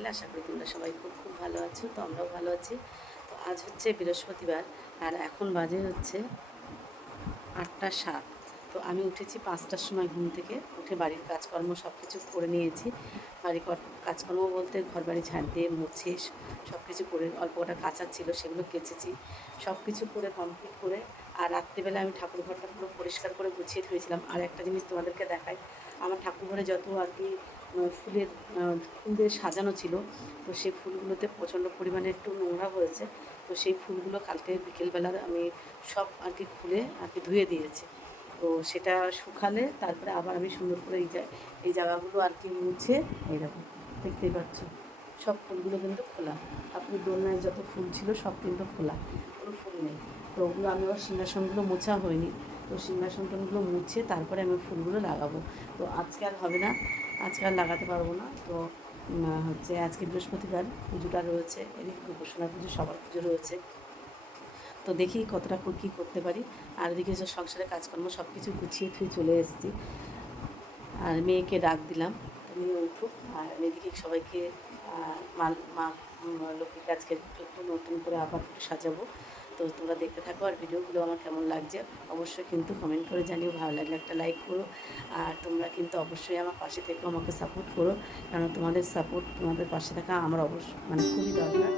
চ্যানেলে। আশা করি তোমরা সবাই খুব খুব ভালো আছো, তো আমরাও ভালো আছি। তো আজ হচ্ছে বৃহস্পতিবার আর এখন বাজে হচ্ছে 8টা 7। তো আমি উঠেছি 5টার সময় ঘুম থেকে, উঠে বাড়ির কাজকর্ম সব কিছু করে নিয়েছি। বাড়ির কাজকর্ম বলতে ঘর বাড়ি ঝাড় দিয়ে মুছে সব কিছু করে, অল্প কটা কাচার ছিল সেগুলো কেচেছি, সব কিছু করে কমপ্লিট করে। আর রাত্রিবেলা আমি ঠাকুর ঘরটা পুরো পরিষ্কার করে গুছিয়ে ধুয়েছিলাম। আর একটা জিনিস তোমাদেরকে দেখাই, আমার ঠাকুর ঘরে যত আর কি ফুল দিয়ে সাজানো ছিল, তো সেই ফুলগুলোতে প্রচণ্ড পরিমাণে একটু নোংরা হয়েছে। তো সেই ফুলগুলো কালকে বিকেলবেলার আমি সব আর কি খুলে আর কি ধুয়ে দিয়েছি। তো সেটা শুকালে তারপরে আবার আমি সুন্দর করে এই জায়গাগুলো আর কি মুছে, এই দেখো দেখতেই পাচ্ছ সব ফুলগুলো কিন্তু খোলা। আপনি দোলনায় যত ফুল ছিল সব কিন্তু খোলা, কোনো ফুল নেই। তো ওগুলো আমি আবার সিংহাসনগুলো মোছা হয়নি, তো সিংহাসনগুলো মুছে তারপরে আমি ফুলগুলো লাগাবো। তো আজকে আর হবে না, আজকে আর লাগাতে পারবো না। তো হচ্ছে আজকে বৃহস্পতিবার, পুজোটা রয়েছে, এদিকে গোপোষণা পুজো, সবার পুজো রয়েছে। তো দেখি কতটা কী করতে পারি। আর এদিকে সংসারের কাজকর্ম সব কিছু গুছিয়ে থুয়ে চলে এসেছি। আর মেয়েকে ডাক দিলাম, মেয়ে উঠুক। আর এদিকে সবাইকে মা লক্ষ্মীকে আজকে একটু নতুন করে আবার একটু সাজাবো। তো তোমরা দেখতে থাকো, আর ভিডিওগুলো আমার কেমন লাগছে অবশ্যই কিন্তু কমেন্ট করে জানিও। ভালো লাগলে একটা লাইক করো। আর তোমরা কিন্তু অবশ্যই আমার পাশে থেকেও আমাকে সাপোর্ট করো, কারণ তোমাদের সাপোর্ট, তোমাদের পাশে থাকা আমার অবশ্যই মানে খুবই দরকার।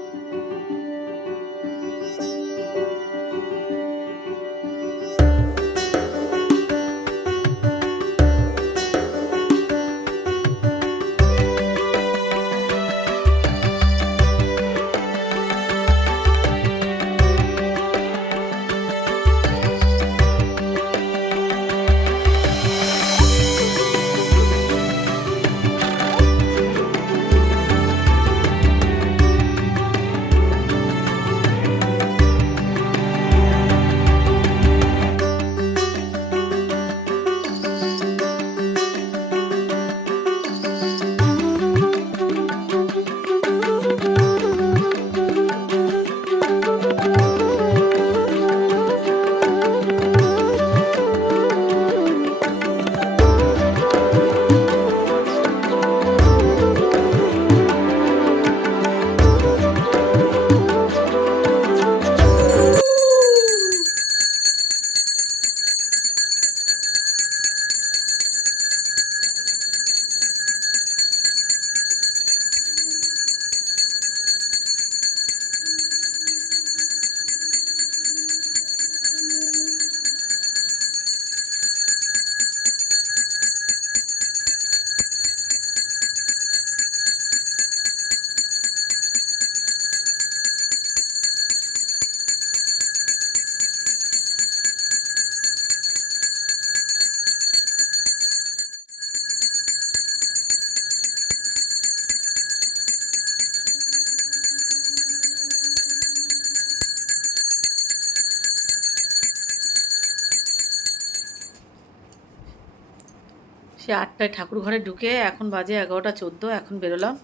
সে 8টায় ঠাকুর ঘরে ঢুকে এখন বাজে 11টা 14, এখন বেরোলাম।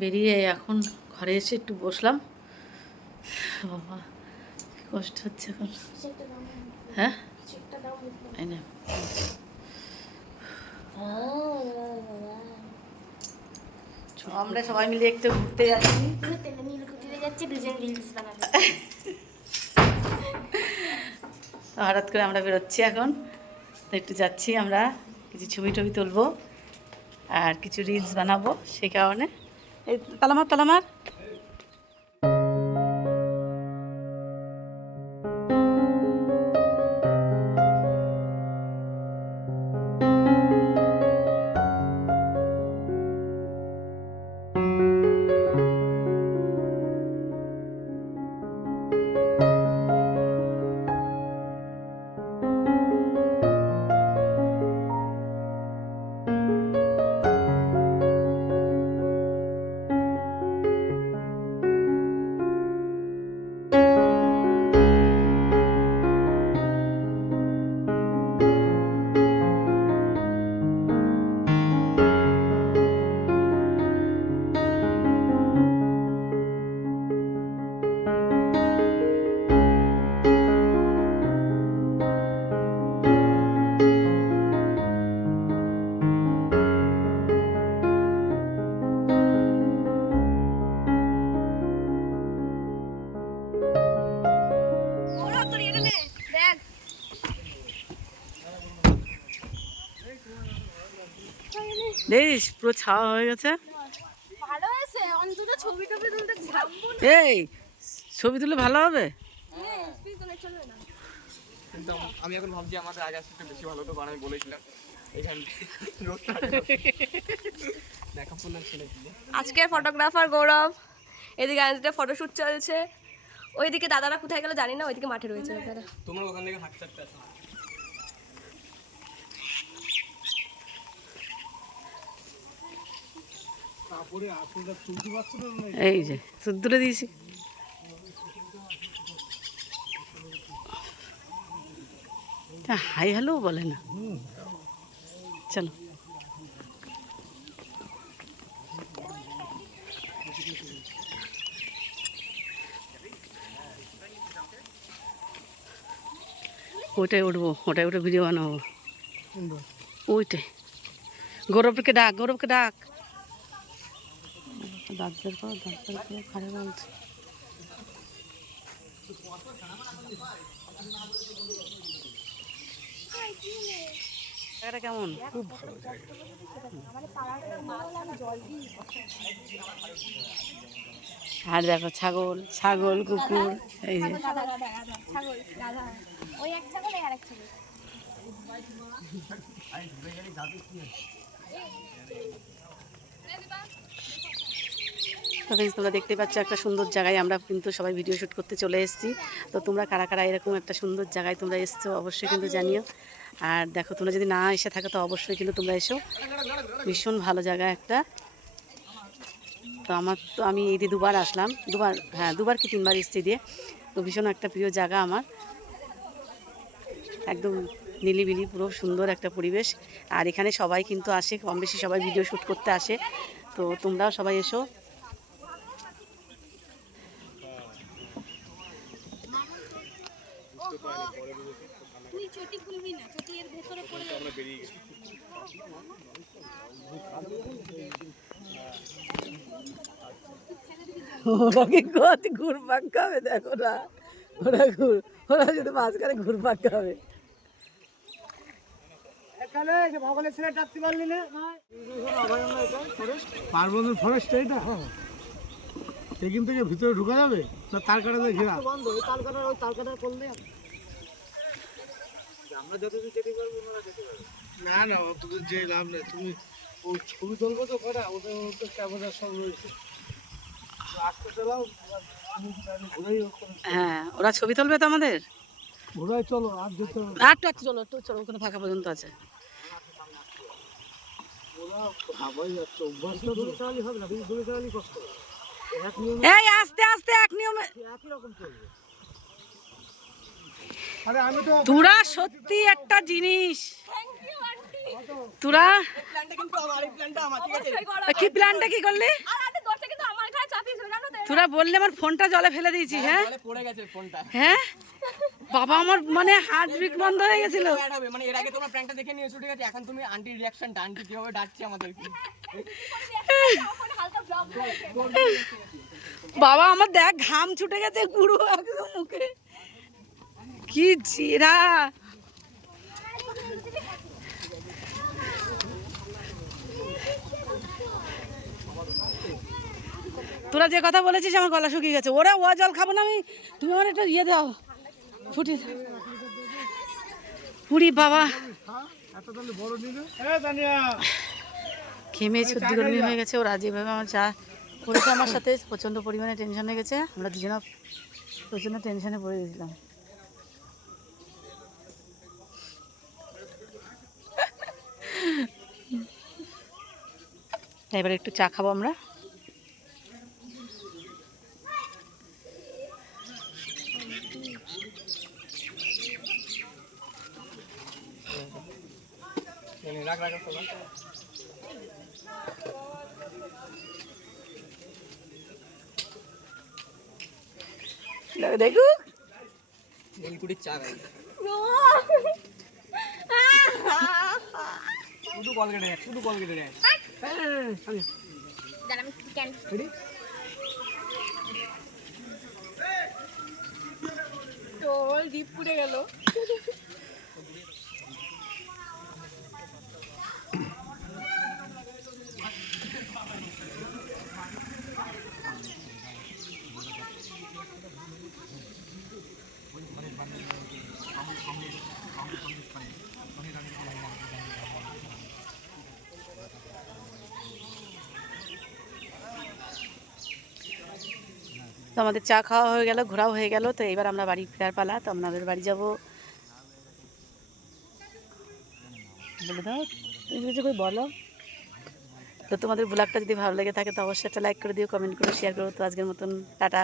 বেরিয়ে এখন ঘরে এসে একটু বসলাম। বাবা কি কষ্ট হচ্ছে এখন। হ্যাঁ এই না, আমরা সবাই মিলে একটু ঘুরতে যাচ্ছি। হঠাৎ করে আমরা বেরোচ্ছি এখন, তো একটু যাচ্ছি আমরা, কিছু ছবি টবি তুলবো আর কিছু রিলস বানাবো, সেই কারণে। এই তালামার দেখ পুরো ছাওয়া হয়ে গেছে। ভালো হয়েছে, অন্তত ছবি টবি তুলতে ঘামবো না। এই ছবি তুলে ভালো হবে। হ্যাঁ, তুই তুলে চলবে না। কিন্তু আমি এখন ভাবছি আমাদের আগে আসতে বেশি ভালো হতো, কারণ আমি বলেছিলাম এইখান দেখা ফুল ছেলে ছিল। আজকের ফটোগ্রাফার গৌরব, এদিকে আজকে ফটোশুট চলছে, ওইদিকে দাদারা কোথায় গেল জানি না, ওইদিকে মাঠে রয়েছে দাদা। তোমরা ওখান থেকে হাঁটতে হাঁটতে আসো। এই যে সুদ তুলে দিয়েছি। হাই হ্যালো বলে না। চলো ওইটাই উঠবো, ওটাই উঠে ভিডিও বানাবো। ওইটাই গৌরবকে ডাক, গৌরবকে ডাক। দাঁত বের করো, দাঁত বের করে খারে বলছে। জায়গাটা কেমন? খুব ভালো জায়গা। আর দেখো ছাগল, ছাগল কুকুর, এই যে তোমরা দেখতে পাচ্ছ একটা সুন্দর জায়গায় আমরা কিন্তু সবাই ভিডিও শ্যুট করতে চলে এসেছি। তো তোমরা কারা কারা এরকম একটা সুন্দর জায়গায় তোমরা এসছো অবশ্যই কিন্তু জানিও। আর দেখো তোমরা যদি না এসে থাকো তো অবশ্যই কিন্তু তোমরা এসো, ভীষণ ভালো জায়গা একটা। তো আমি এই দিয়ে দুবার আসলাম, দুবার কি 3বার এসছি দিয়ে। তো ভীষণ একটা প্রিয় জায়গা আমার, একদম নিলিবিলি পুরো সুন্দর একটা পরিবেশ। আর এখানে সবাই কিন্তু আসে, কম বেশি সবাই ভিডিও শ্যুট করতে আসে। তো তোমরাও সবাই এসো। তুই চটি খুলবি না, চটি এর ভেতরে পড়ে যাবে। ওরা কি কত ঘুরপাক খাবে দেখো না, ওরা যদি মাঝখানে ঘুরপাক খাবে। পার্বত্য ফরেস্ট এটা সেখান থেকে ভিতরে ঢুকা যাবে না? তার কাটা ঘেরা বন্ধ, ওই তার কাটা করলে আমরা যতদূর যেতে পারবো ওনারা যেতে পারবে না। না অতদূর যে লাভ নেই, তুমি ওই ছবি তুলবো তো কটা, ওদের তো ক্যামেরা সব রয়েছে, আসতে চালাও ঘুরেই। হ্যাঁ ওরা ছবি তুলবে তো আমাদের, ঘুরাই চলো আর যেতে হবে। একটু চলো, একটু চলো, ওখানে ফাঁকা পর্যন্ত আছে। ওরা হাবাই যাচ্ছে, অভ্যাসটা দূরে চালালি হবে না, বেশি দূরে চালালি কষ্ট হবে। এই আস্তে আস্তে এক নিয়মে। একই রকম চলবে। আরে আমি তো তোরা সত্যি একটা জিনিস, তোরা প্ল্যানটা কিন্তু আমার, এই প্ল্যানটা আমার, ঠিক আছে? কি প্ল্যানটা কি করলি? আর আরে দশটা কিন্তু আমার ঘাড়ে চাপিয়েছিল জানো তো। তোরা বললে আমার ফোনটা জলে ফেলে দিয়েছি। হ্যাঁ জলে পড়ে গেছে ফোনটা। হ্যাঁ বাবা, আমার মানে হার্ট বিট বন্ধ হয়ে গেছিল। মানে এর আগে তোমরা প্র্যাঙ্কটা দেখে নিয়েছো, ঠিক আছে? এখন তুমি আন্টির রিঅ্যাকশনটা, আন্টি কিভাবে ডাকছে আমাদেরকে। হালকা ব্লগ বাবা আমার দেখ ঘাম ছুটে গেছে পুরো একদম মুখে, কি জিরা। তোরা যে কথা বলেছিস আমার গলা শুকিয়ে গেছে। ওরা ও জল খাবো না আমি, তুমি আমার একটা ইয়ে দাও, ফুটি। পুরি বাবা ঘেমে সর্দি গরমি হয়ে গেছে। ওরা যেভাবে আমার চা করেছে আমার সাথে, প্রচণ্ড পরিমাণে টেনশন হয়ে গেছে। আমরা দুজনে প্রচণ্ড টেনশনে পড়ে গেছিলাম। এবার একটু চা খাবো আমরা। রাখ রাখ দেখো নীলকুঠির চা খাই। শুধু কল কেটে যায়, শুধু কল কেটে যায়। দাঁড়া আমি ক্যান তোল ডিপ পুড়ে গেল। তো আমাদের চা খাওয়া হয়ে গেল, ঘোরাও হয়ে গেল। তো এবার আমরা বাড়ি ফেরার পালা। তো আপনাদের বাড়ি যাব। বলে দাও, তুমি কিছু করে বলো। তো তোমাদের ব্লগটা যদি ভালো লেগে থাকে তো অবশ্যই একটা লাইক করে দিও, কমেন্ট করে শেয়ার করো। তো আজকের মতন টাটা।